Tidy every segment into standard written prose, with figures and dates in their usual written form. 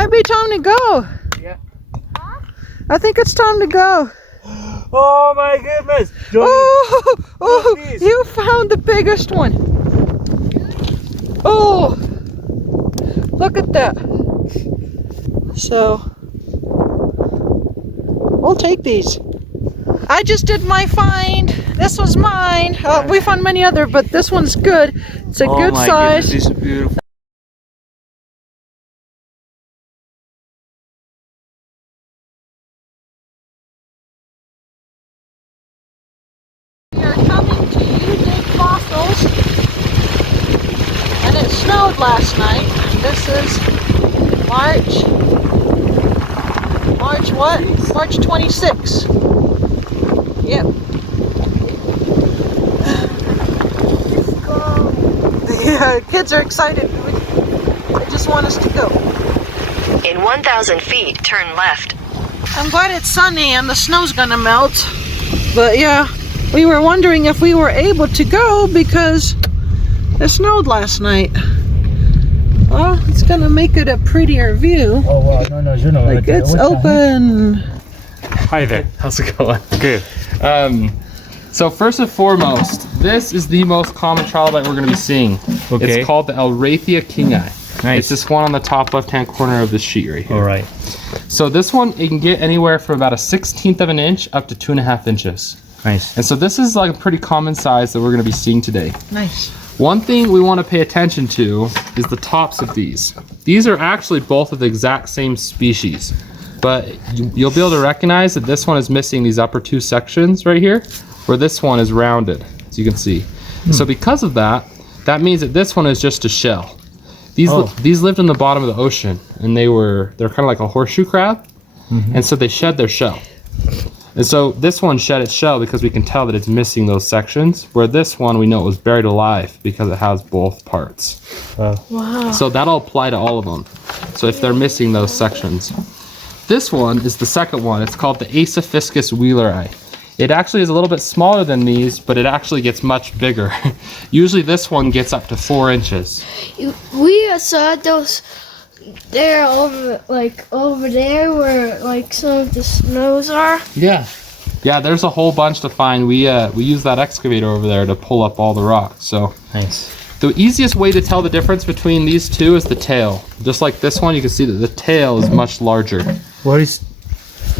might be time to go. Yeah. I think it's time to go. Oh my goodness! Johnny, Oh, please. you found the biggest one. Oh, look at that. So, we'll take these. I just did my find. This was mine. We found many other, but this one's good. It's a good size. Goodness, these are beautiful. We are coming to you dig fossils. And it snowed last night. And this is March what? March 26. Yep. Yeah, kids are excited. They just want us to go. In 1,000 feet, turn left. I'm glad it's sunny and the snow's gonna melt. But yeah, we were wondering if we were able to go because it snowed last night. Well, it's gonna make it a prettier view. Oh wow, no, you know. Like it's open. Hi there, how's it going? Good. So first and foremost, this is the most common trilobite we're going to be seeing. Okay. It's called the Elrathia kingi. Nice. It's this one on the top left-hand corner of this sheet right here. All right. So this one, it can get anywhere from about a 1/16 of an inch up to 2.5 inches. Nice. And so this is like a pretty common size that we're going to be seeing today. Nice. One thing we want to pay attention to is the tops of these. These are actually both of the exact same species, but you'll be able to recognize that this one is missing these upper two sections right here, where this one is rounded, as you can see. So because of that, that means that this one is just a shell. These lived in the bottom of the ocean, and they're kind of like a horseshoe crab, and so they shed their shell. And so this one shed its shell because we can tell that it's missing those sections, where this one we know it was buried alive because it has both parts. Wow. So that'll apply to all of them. So if they're missing those sections. This one is the second one. It's called the Asaphyscus wheeleri. It actually is a little bit smaller than these, but it actually gets much bigger. Usually this one gets up to 4 inches. We saw those there over there where like some of the snows are. Yeah. Yeah, there's a whole bunch to find. We use that excavator over there to pull up all the rocks. So Nice. the easiest way to tell the difference between these two is the tail. Just like this one, you can see that the tail is much larger. What is?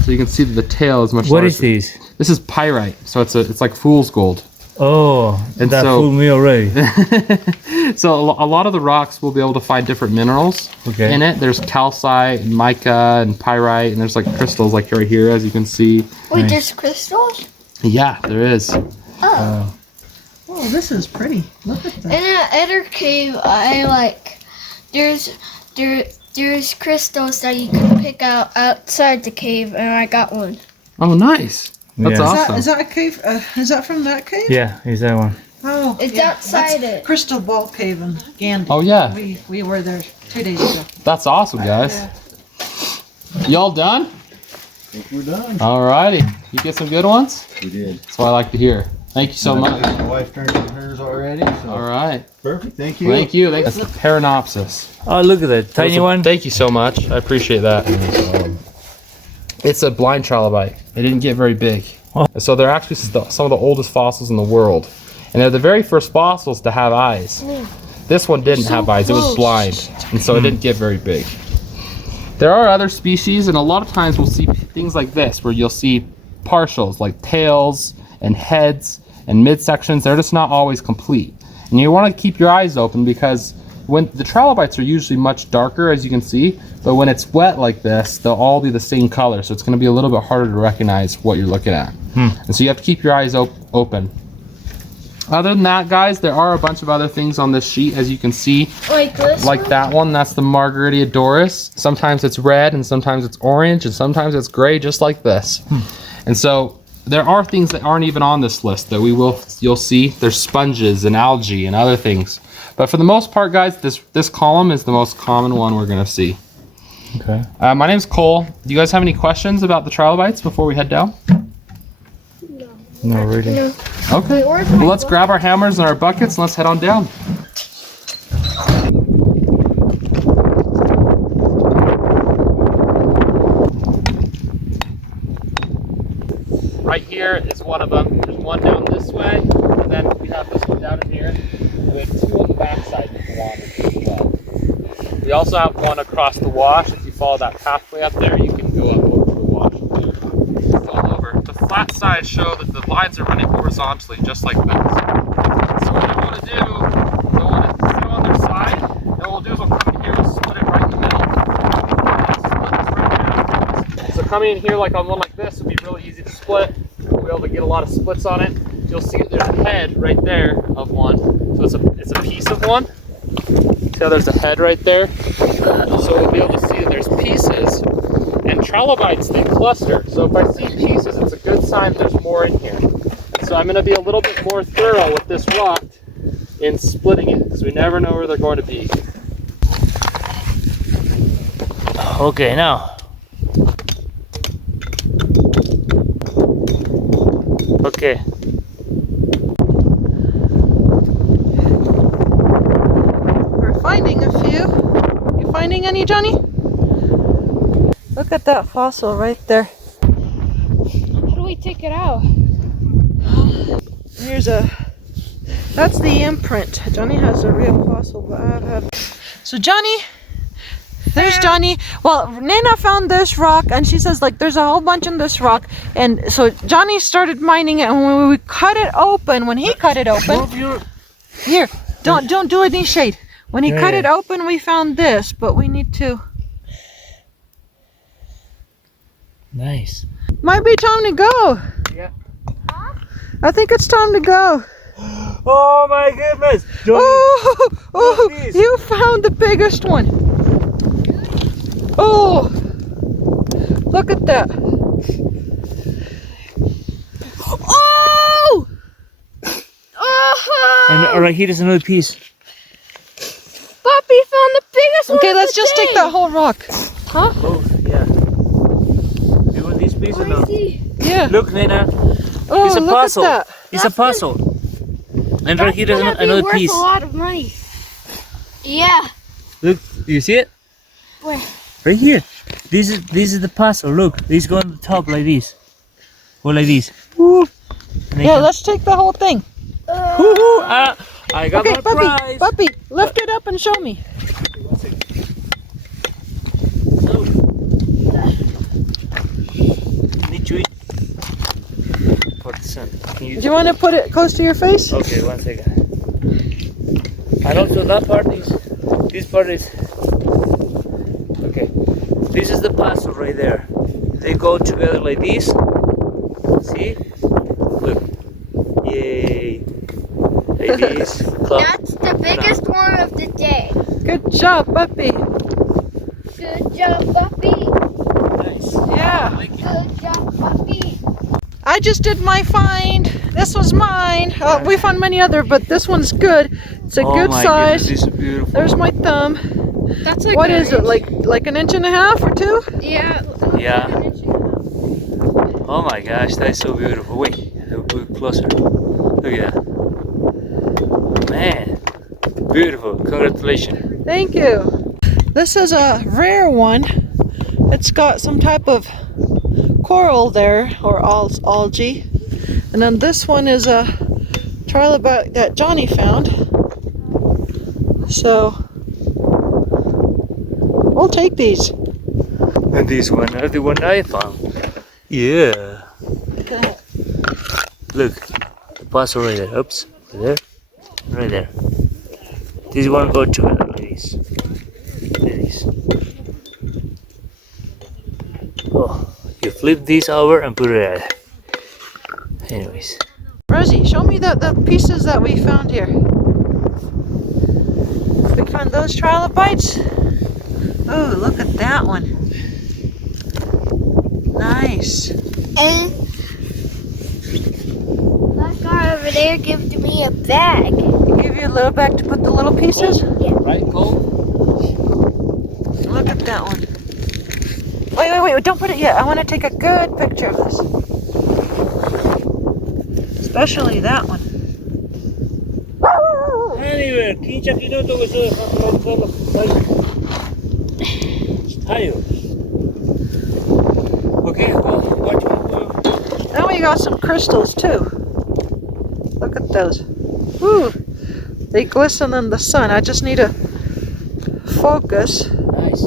So you can see that the tail is much larger. What is this? This is pyrite. So it's like fool's gold. Oh, And that so- fooled me already. So a lot of the rocks we'll be able to find different minerals Okay. in it. There's calcite and mica and pyrite, and there's like crystals like right here, as you can see. Wait, Nice. there's crystals? Yeah, there is. Oh. Oh, this is pretty. Look at In that. that other cave, there's crystals that you can pick out outside the cave, and I got one. Oh, nice. That's Yeah. awesome. Is that a cave? Is that from that cave? Yeah, is that one? Oh, It's yeah, outside that's it. Crystal Ball Cave in Gandy. Oh, yeah. We were there 2 days ago. That's awesome, guys. Y'all done? We're done. Alrighty. You get some good ones? We did. That's what I like to hear. Thank you so much. My wife turned in hers already. So All right. perfect. Thank you. Thank you. That's the Paranopsis. Oh, look at that tiny one. Thank you so much. I appreciate that. It's a blind trilobite. They didn't get very big. Oh. So they're actually some of the oldest fossils in the world. And they're the very first fossils to have eyes. This one didn't have eyes. It was blind. And so it didn't get very big. There are other species, and a lot of times we'll see things like this, where you'll see partials, like tails and heads and midsections. They're just not always complete. And you want to keep your eyes open because when the trilobites are usually much darker, as you can see, but when it's wet like this, they'll all be the same color. So it's going to be a little bit harder to recognize what you're looking at. And so you have to keep your eyes open. Other than that, guys, there are a bunch of other things on this sheet, as you can see. Like this Like one? that one, that's the Margaritia Doris. Sometimes it's red, and sometimes it's orange, and sometimes it's gray, just like this. And so there are things that aren't even on this list that you'll see. There's sponges and algae and other things. But for the most part, guys, this column is the most common one we're gonna see. Okay. My name's Cole. Do you guys have any questions about the trilobites before we head down? No, really. No. Okay. Where's Well, my let's grab our hammers and our buckets and let's head on down. Right here is one of them. There's one down this way, and then we have this one down in here. And we have two on the backside you can wander to as well. We also have one across the wash. If you follow that pathway up there, you can go up over the wash too. It's all over. The flat sides show that the lines are running horizontally, just like this. So what I want to do, I want to sit on their side, and what we'll do is we'll come in here and split it right in the middle. So coming in here like on one like this would be really easy to split. We'll be able to get a lot of splits on it. You'll see there's a head right there of one. So it's a piece of one. See how there's a head right there? So we'll be able to see that there's pieces. And trilobites, they cluster. So if I see pieces, it's a good sign there's more in here. So I'm going to be a little bit more thorough with this rock in splitting it, because we never know where they're going to be. Okay, now. Okay. We're finding a few. You finding any, Johnny? Look at that fossil right there. How do we take it out? That's the imprint. Johnny has a real fossil, but I have. So Johnny, there's Johnny. Well, Nana found this rock, and she says like there's a whole bunch in this rock, and so Johnny started mining it, and when we cut it open, here, don't do any shade. When he cut it open, we found this, but we need to. Nice. Might be time to go. Yeah. I think it's time to go. Oh my goodness! Oh, you found the biggest one. Oh, look at that. Oh! And right here is another piece. Poppy found the biggest one. Okay, let's just take that whole rock. Huh? Oh, yeah. You want this piece or no? Yeah. Look, Nena. Oh, It's a look puzzle. at that. It's a puzzle. And right here is another worth piece. a lot of money. Yeah. Look, you see it? Where? Right here. This is the puzzle. Look, this go on the top like this. Or like this. Woo. And Yeah, let's take the whole thing. Woohoo! I got Okay, my prize. Puppy, lift it up and show me. Need to eat. For the sun. Can you Do you want to put it close to your face? Okay, 1 second. And also that part is, this part is, okay. This is the puzzle right there. They go together like this. See? Look. Yay. Like this. Clap. That's the biggest one of the day. Good job, Puppy. Good job, Puppy. Nice. Yeah. Good job, Puppy. I just did my find. This was mine. We found many other, but this one's good. It's a good my size. Goodness, this is beautiful. There's my thumb. That's like What is it? Like an inch and a half or two? Yeah. Yeah. Oh my gosh, that's so beautiful. Wait, look closer. Look at that. Man, beautiful. Congratulations. Thank you. This is a rare one. It's got some type of coral there, or algae. And then this one is a trilobite that Johnny found. So we'll take these. And this one is the one I found. Yeah. Okay. Look, the puzzle right there. Oops, right there, right there. This one go together like this. Like this. Oh, you flip this over and put it there. Anyways. Rosie, show me the pieces that we found here. We found those trilobites. Oh, look at that one. Nice. That guy over there gave me a bag. Give you a little bag to put the little pieces. Right, Cole? Look at that one. Wait, don't put it yet. I want to take a good picture of this. Especially that one. Anyway, kincha minuto que se Okay, well, watch me. Now we you got some crystals too. Look at those. Woo! They glisten in the sun. I just need to focus. Nice.